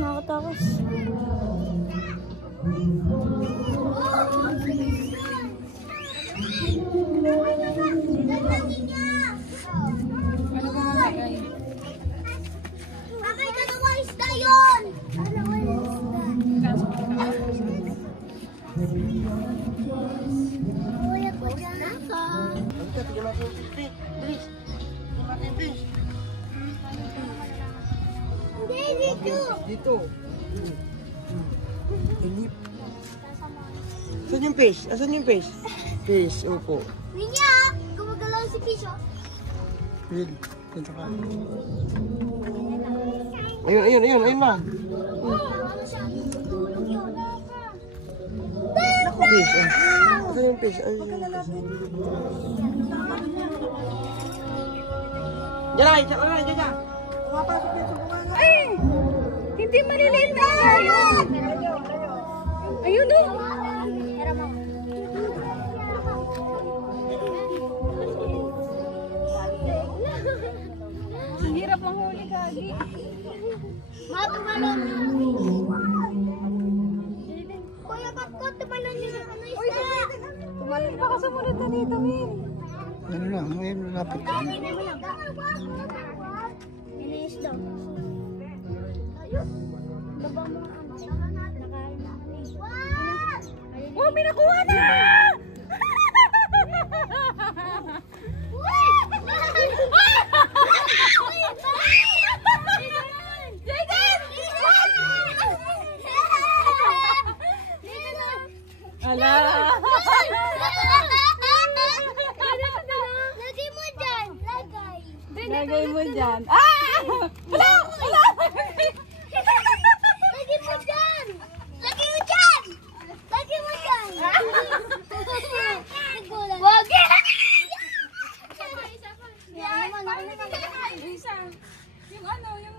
Nakakatakos. Ano ba mamagay? Abay, dalawang isda yun! Dalawang isda. Kuya ko dyan ako. Tignan natin yung fish. Bilis. Tignan natin yung fish. Hindi, dito. Dito. Inip. Saan yung fish? Asan yung fish? Fish, upo. Ninya, gumagalaw si Pisho. Will, dito ka. Ayun na. Naku, fish. Asan yung fish? Ayun yung fish. Diyan. Pumapasok yun sa bunga. Ay! Hindi maliliit na yun! Ayun o! Ang hirap manghuli, Gagi. Matumalon. Kuya, ba't ko tumalon yung ano isda? Tumalon pa ka sumunod na dito, Will. Ano lang, ngayon lapit. Inis daw. Ayun. Baba mo ang nakain na. What? Oh, pinakuha na! Ala! Lagay mo dyan. Lagay mo dyan. Ah! Wala! Lagay mo dyan. Lagay mo dyan. Lagay mo dyan. Wag! Isa. Yung ano, yung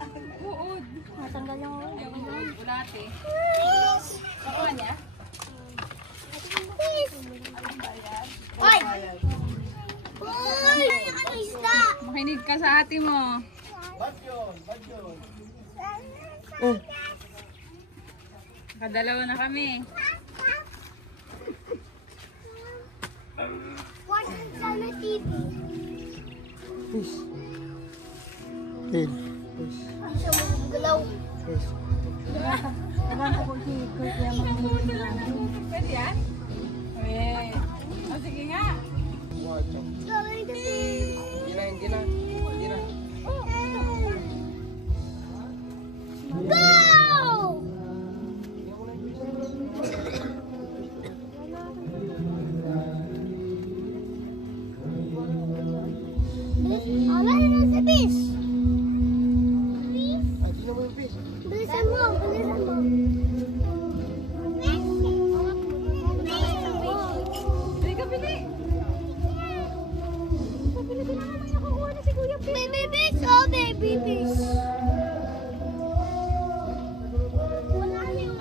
uod. Matanggal yung Yung ulate. Nakuha niya? Hoy! Hoy! Ano isda? Makinig ka sa ate mo. Bad yun. Nakadalawa na kami. Watching sana TV. Fish. Will, fish. Hindi siya magagalaw. Fish. Pwede yan? Okay. O sige nga. Gawin kasi. Hindi na. Go! Wala na sa fish. Ay, tignan mo yung fish. Bilisan mo. Bili ka, bili. Bili ka naman nakukuha na si Kuya Pete. Baby fish, oh baby fish. Wala na yung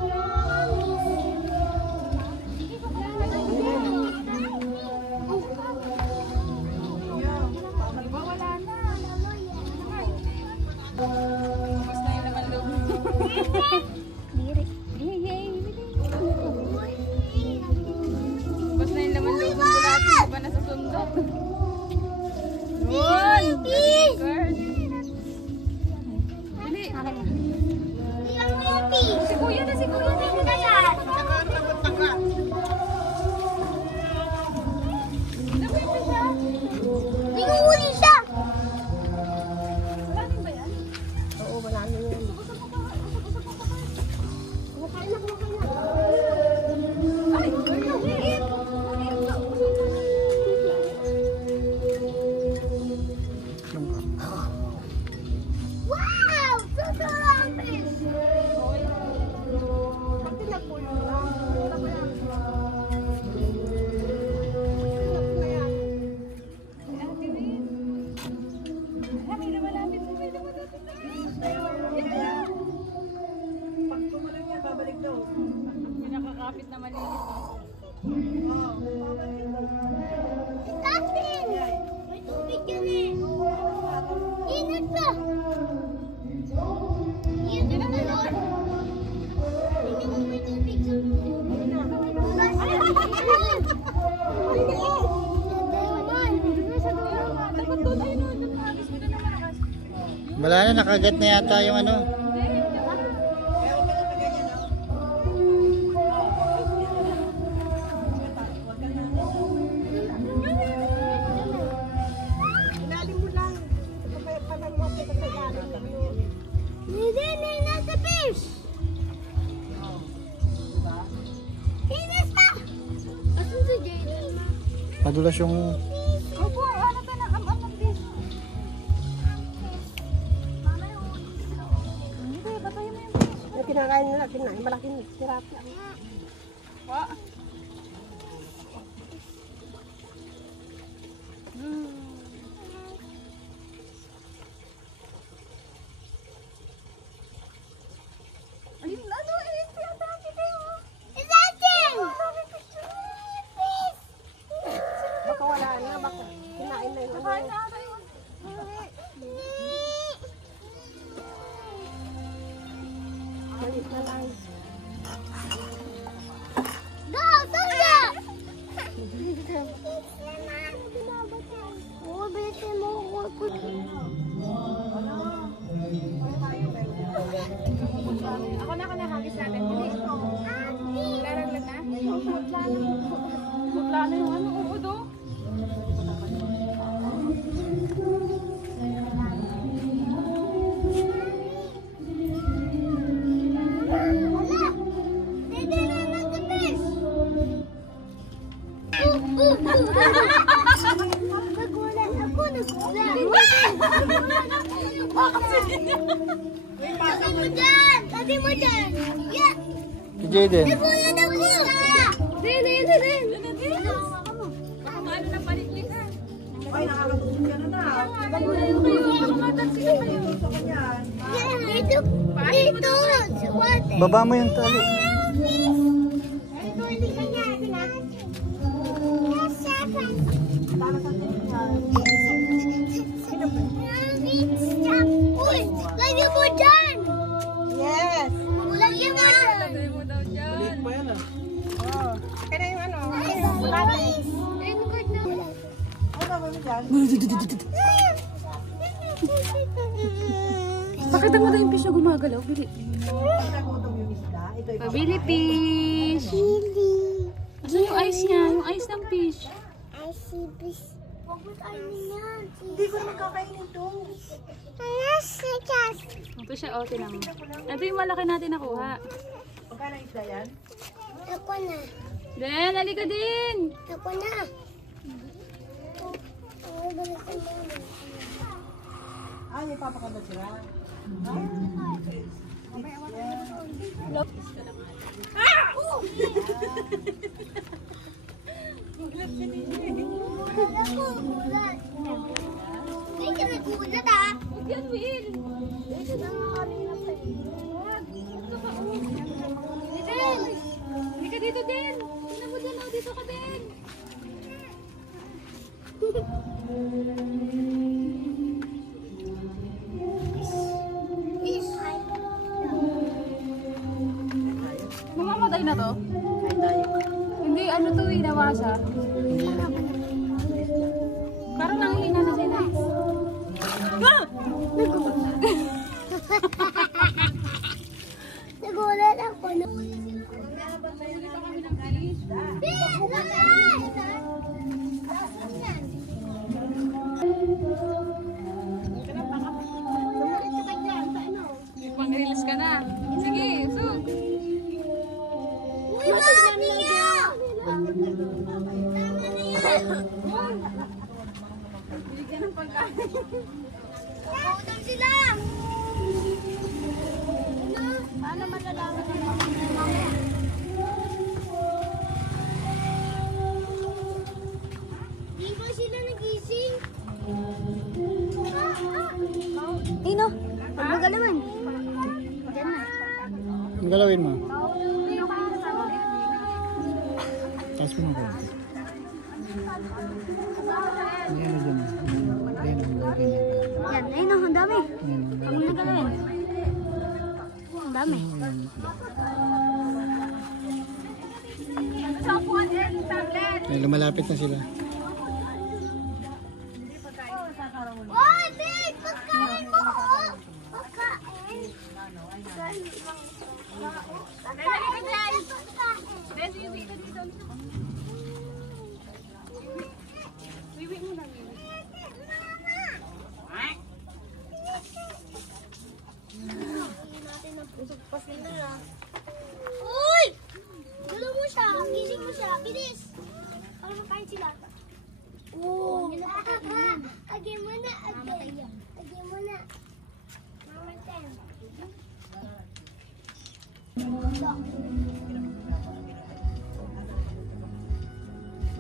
Diba wala na? Tapos na yung laman loob. Tapos na yung laman loob ng bulati. Diba nasa sundo? Yun! Girl. Bili. Si Kuya na, si Kuya na. Nabili siya. Ninguhuli siya. Wala din ba yan? Oo, wala na yun. Kumakain na. Ay! Ay! Wow! Sobrang fish. Nakakapit na malinis. Kapin! May tubig yan eh. Ingat na. Ingat na, Lord. Wala na, nakagat na yata yung ano. Ilalim mo lang. Parang mo ako sa ilalim. Hindi, not the fish. Hinas na. Asan si Jaden? Padulas yung... Opo, ano ka na? Am din. Hindi, patayin mo yung fish. Yung kinakain nila, kinain. Malaking tilapia. Pa. Ayun, ano? Ayun, tiyatake kayo. It's atin. Baka wala na, baka kinain na yung Kain ano. na ata yun. Malit na lang. Go, Sandra! Oo, bilisin mo ako. Ako na, hagis natin. Hindi. Laraglag na? Mutla na yung ano, uod oh. Wala! Dede na lang the fish! Nagulat ako, nagulat! Tati mo dyan! Tati mo dyan! Yeah! Si Jaden. Nagulat ako! Dede, dede! Baka maano na paliklik ha. Ay, nakakatulog ka na na. Nagulat kayo, baka matalsik kayo. Dito! Dito! What? Baba mo yung tali. Uy! Lagyan mo dyan! Yes! Lagyan mo dyan! Lagay mo daw dyan. Pa yan ah. Oo. Kaya na yung ano. Ano ba mo dyan? Pakita mo daw yung fish na gumagalaw. Bili. Nagutom yung isda. Ito yung Pabili fish. Asan yung ice niya? Yung ice ng fish. Ay, sibis. Huwag mo tayo yan. Hindi ko naman kakainin to. Alas, sikas. Ito siya, oh, tinan mo. Ito yung malaki natin nakuha. Magkano isda yan? Ako na. Den, halika din. Ako na. Ay, balik ko na. Ah, may papakabot sila. Gulat ako, gulat. Hindi ka nagulat ah. Huwag yan, Will. Ito na nga kanina pa eh. Huwag. Ito ka, oh. Den, halika dito, Den. Tingnan mo dyan, oh. Dito ka, Den. Fish. Mamamatay na to? Ay, tayo. Hindi, ano to, inawasa. Parang nanghihina na sila. Nagulat ako. Bili pa kami ng fish. Pang-release ka na. Sige, sug. Uy, mami nga! Tama na yan! Bigyan ng pagkain. Nagutom sila! Ano? Paano malalaman ng mamaya? Di ba sila nagising? Ino, huwag mo galawan. Diyan na. Ang galawin mo. Taas mo na. Ayan na dyan. Ayan na ganyan. Yan, ayun ang dami. Ayan, Huwag mo galawin. Ang dami. Ay, lumalapit na sila. Oh, Dad! Pagkain mo! Des, iwi ka dito. Iwi mo lang yun. Uy! Galaw mo siya. Gising mo siya. Bilis. Para makain sila. Oo. Agay mo na. Agay mo na. Mama Tem.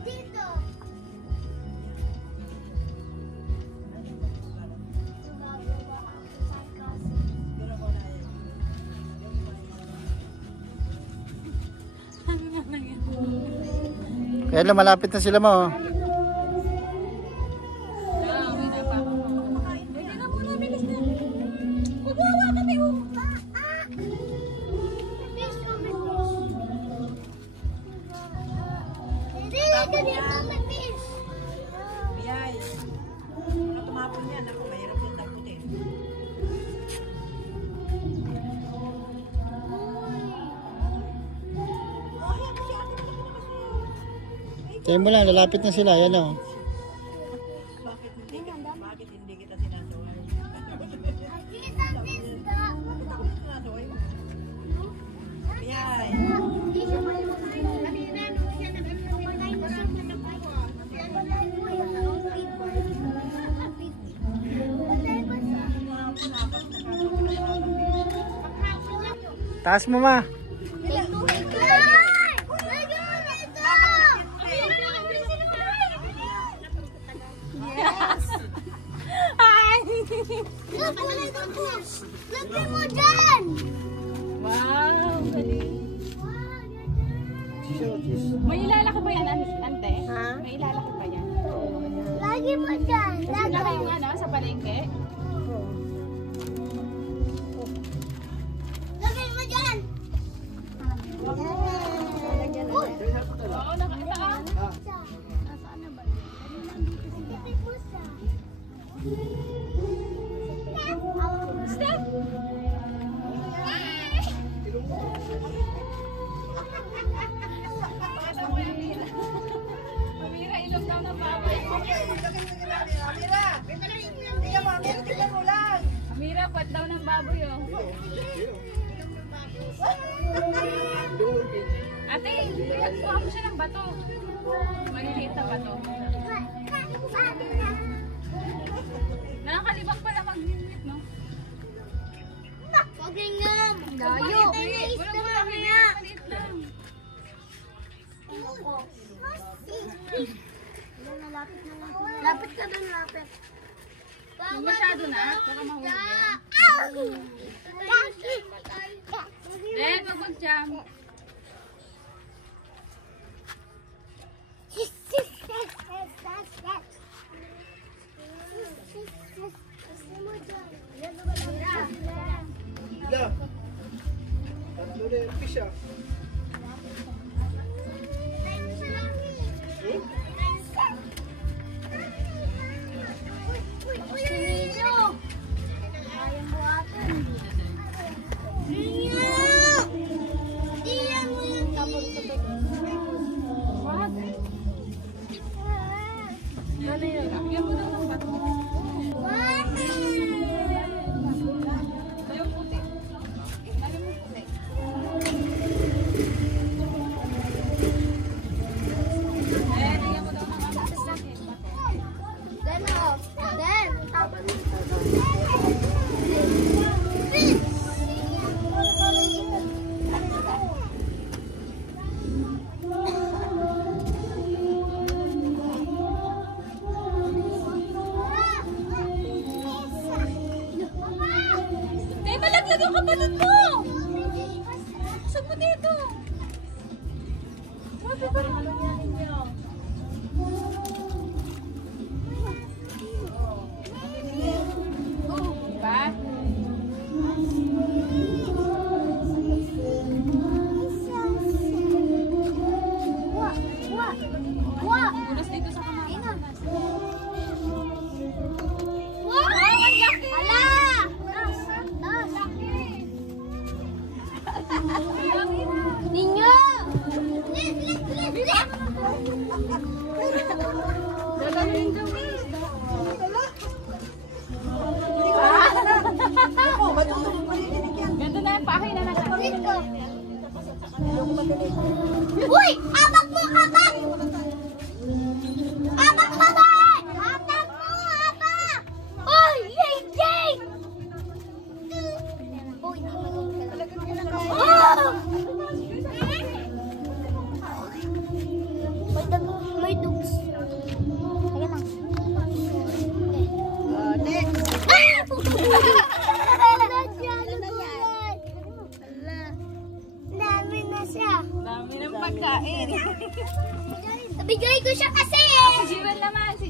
Dito. Kaya lang, malapit na sila mo. Pwede na muna, bilis na. Kukuha kami, oh. Biyay. Ano tumapon yan? Ako, mahirap yung taputin. Kaya mo lang, lalapit na sila. Yan o. Bakit hindi kita sinasaway? Biyay. Taas mo ma. Lagyan mo dyan! Wow, galing. May ilalaki pa yan, ante? Ha? May ilalaki pa yan. Lagi mo dyan! Lagi yung ano, sa palengke? Lagyan mo dyan! Oo, nakita ka. Step! Pamira, ilog daw ng baboy. Pamira, kwat daw ng baboy, oh. Ate, kuha mo siya ng bato. Maliliit na bato. Nakakalibang pala mag-limit, no? Huwag rin nga! Layo! Walang malaki na, maliit lang. Lapit ka doon, lapit. Hindi masyado na, baka mahulog yan. Eh, wag mag-jump. Tatlo na yung fish ah. Wag. Bigyan mo daw ng bato. Yung puti. Lagi mo puti. Eh, bigyan mo daw ng bato. Eh, malaglag ang kapatid mo! Saan mo dito? Grabe ba rin ano niya ninyo? Diba? Ulas dito sa kamay. Wow, ang laki! Hala! Laki! Dito. Uy! Abak mo! Abak! Abak mo ba? Abak mo! Abak! Uy! Yay! Yay! Uy! Oh! May dugs. Ayan lang. Next. Dami na siya. Dami ng pagkain. Nabigay ko siya kasi Si Jewel naman, si